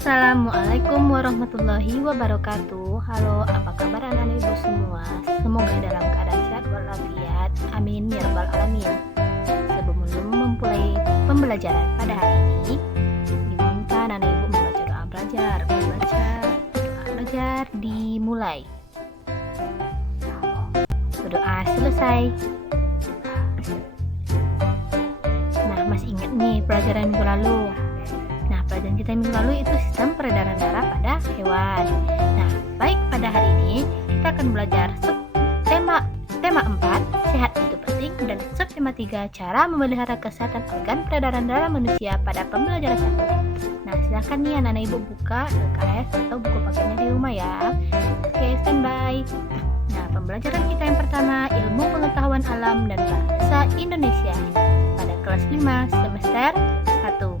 Assalamualaikum warahmatullahi wabarakatuh. Halo, apa kabar anak-anak ibu semua? Semoga dalam keadaan sehat walafiat. Amin ya rabbal alamin. Sebelum memulai pembelajaran pada hari ini, diminta anak-anak ibu membaca doa belajar. Doa belajar dimulai. Berdoa selesai. Nah, masih ingat nih pelajaran minggu lalu? Nah, pelajaran kita minggu lalu itu sistem peredaran darah pada hewan. Nah, baik pada hari ini kita akan belajar tema 4, sehat itu penting, dan subtema 3, cara memelihara kesehatan organ peredaran darah manusia pada pembelajaran 1. Nah, silakan nih anak-anak ibu buka LKS atau buku pakainya di rumah ya. Oke, standby. Nah, pembelajaran kita yang pertama, ilmu pengetahuan alam dan bahasa Indonesia pada kelas 5 semester 1.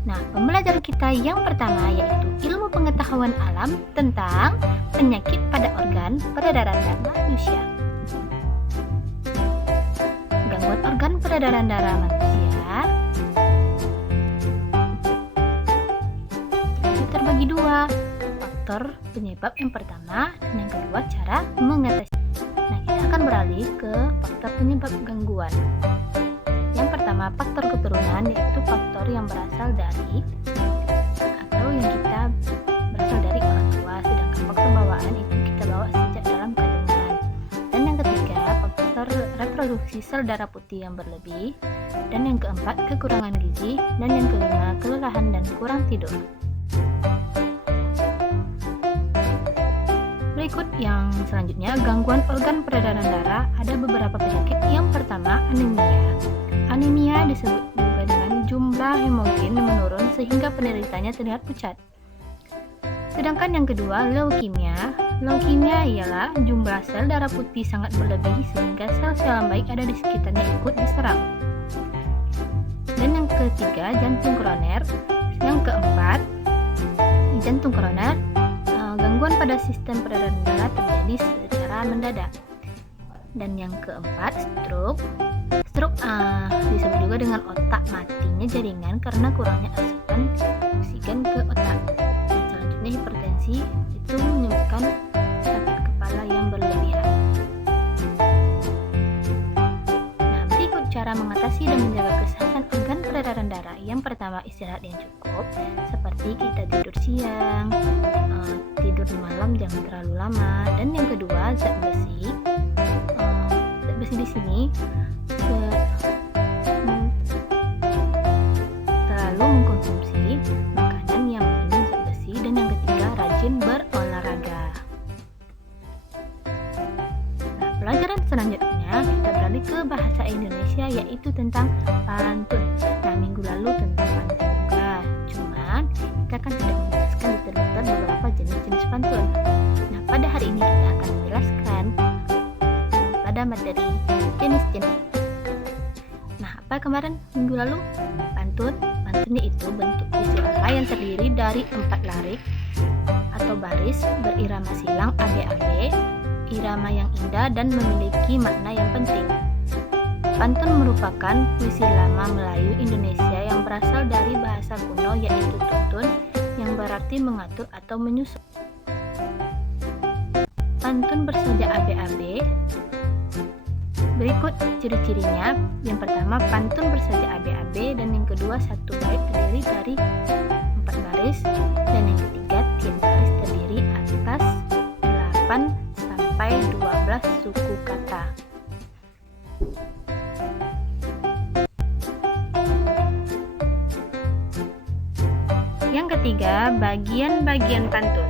Nah, pembelajaran kita yang pertama yaitu ilmu pengetahuan alam tentang penyakit pada organ peredaran darah manusia. Gangguan organ peredaran darah manusia itu terbagi dua, faktor penyebab yang pertama dan yang kedua cara mengatasi. Nah, kita akan beralih ke faktor penyebab gangguan. Yang pertama, faktor keturunan, yaitu faktor yang berasal dari atau yang kita berasal dari orang tua, sedangkan faktor bawaan itu kita bawa sejak dalam kandungan. Dan yang ketiga, faktor reproduksi sel darah putih yang berlebih. Dan yang keempat, kekurangan gizi. Dan yang kelima, kelelahan dan kurang tidur. Berikut yang selanjutnya, gangguan organ peredaran darah. Ada beberapa penyakit. Yang pertama, anemia. Anemia disebut juga dengan jumlah hemoglobin menurun sehingga penderitanya terlihat pucat. Sedangkan yang kedua, leukemia. Leukemia ialah jumlah sel darah putih sangat berlebih sehingga sel-sel yang baik ada di sekitarnya ikut diserang. Dan yang ketiga, jantung koroner. Yang keempat, jantung koroner. Gangguan pada sistem peredaran darah terjadi secara mendadak. Dan yang keempat, stroke. Stroke disebut juga dengan otak matinya jaringan karena kurangnya asupan oksigen ke otak. Dan selanjutnya, hipertensi itu menyebabkan sakit kepala yang berlebihan. Nah, berikut cara mengatasi dan menjaga kesehatan organ peredaran darah. Yang pertama, istirahat yang cukup, seperti kita tidur siang, tidur malam jangan terlalu lama. Dan yang kedua, zat besi. Zat besi di sini selalu mengkonsumsi makanan yang mengandung zat besi. Dan yang ketiga, rajin berolahraga. Nah, pelajaran selanjutnya kita beralih ke bahasa Indonesia, yaitu tentang pantun. Nah, minggu lalu tentang pantun juga, cuman kita kan tidak menjelaskan detail beberapa jenis-jenis pantun. Nah, pada hari ini kita akan menjelaskan pada materi jenis-jenis. Nah, apa kemarin minggu lalu? Pantunnya itu bentuk puisi rapa yang terdiri dari 4 larik atau baris berirama silang AB-AB, irama yang indah dan memiliki makna yang penting. Pantun merupakan puisi lama Melayu Indonesia yang berasal dari bahasa kuno, yaitu tuntun, yang berarti mengatur atau menyusun. Pantun bersaja AB-AB. Berikut ciri-cirinya. Yang pertama, pantun bersaja AB-AB, dan yang kedua, satu bait terdiri dari 4 baris, dan yang ketiga, tiap baris terdiri atas 8 sampai 12 suku kata. Yang ketiga, bagian-bagian pantun.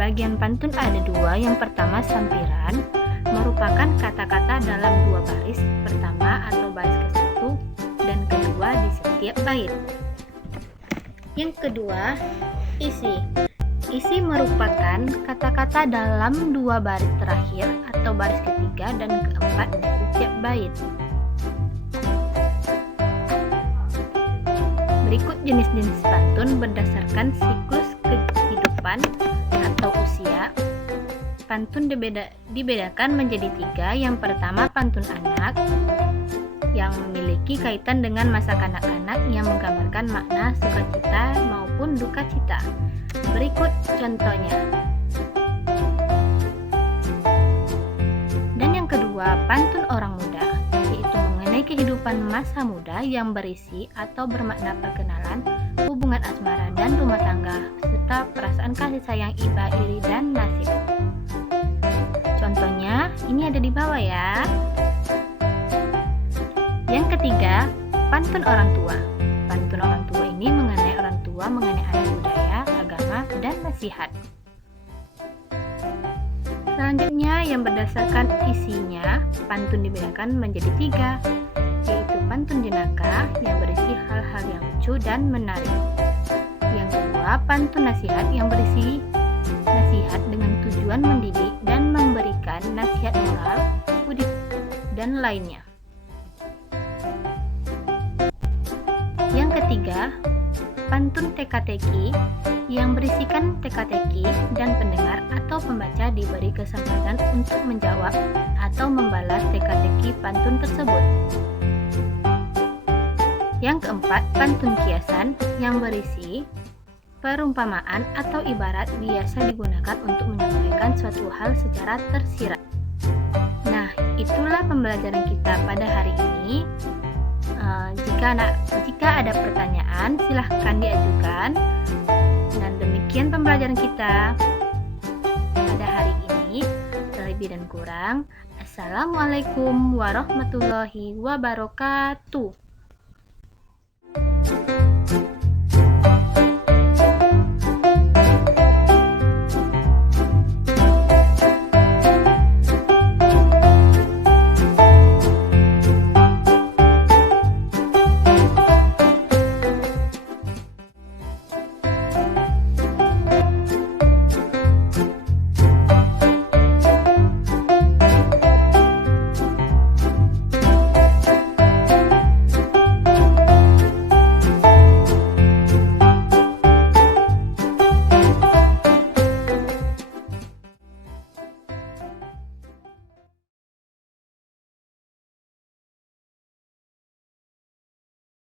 Bagian pantun ada 2. Yang pertama, sampiran, merupakan kata-kata dalam 2 baris pertama atau baris ke-1 dan kedua di setiap bait. Yang kedua, isi. Isi merupakan kata-kata dalam 2 baris terakhir atau baris ketiga dan keempat di setiap bait. Berikut jenis-jenis pantun berdasarkan siklus kehidupan atau usia. Pantun dibedakan menjadi 3. Yang pertama, pantun anak. yang memiliki kaitan dengan masa kanak-kanak yang menggambarkan makna sukacita maupun duka cita. Berikut contohnya. Dan yang kedua, pantun orang muda, yaitu mengenai kehidupan masa muda yang berisi atau bermakna perkenalan, hubungan asmara dan rumah tangga, serta perasaan kasih sayang, iba, iri, dan nasib. Contohnya, ini ada di bawah ya. Yang ketiga, pantun orang tua. Pantun orang tua ini mengenai orang tua, mengenai adat budaya, agama, dan nasihat. Selanjutnya, yang berdasarkan isinya, pantun dibedakan menjadi 3, yaitu pantun jenaka yang berisi hal-hal yang lucu dan menarik. Yang kedua, pantun nasihat yang berisi nasihat dengan tujuan mendidik dan memberikan nasihat moral, budi, dan lainnya. Yang ketiga, pantun teka-teki yang berisikan teka-teki dan pendengar atau pembaca diberi kesempatan untuk menjawab atau membalas teka-teki pantun tersebut. Yang keempat, pantun kiasan yang berisi perumpamaan atau ibarat biasa digunakan untuk menyampaikan suatu hal secara tersirat. Nah, itulah pembelajaran kita pada hari ini. Jika ada pertanyaan, silahkan diajukan. Dan demikian pembelajaran kita pada hari ini. Terlebih dan kurang, Assalamualaikum warahmatullahi wabarakatuh.